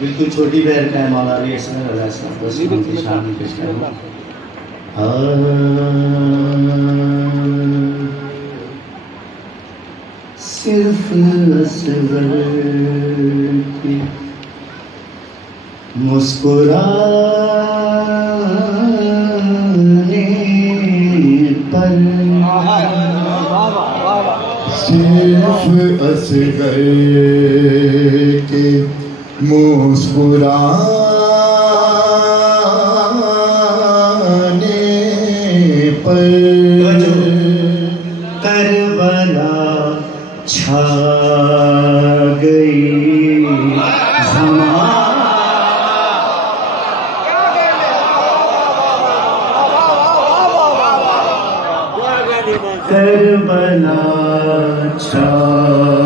बिल्कुल छोटी बहन का है मौला अली असगर अलैहिस्सलाम बस उनकी शान में पेश करूँगा। सिर्फ असगर की मुस्कुराने पर, सिर्फ असगर के मुस्कुराने पर करबला छा गई करबला छा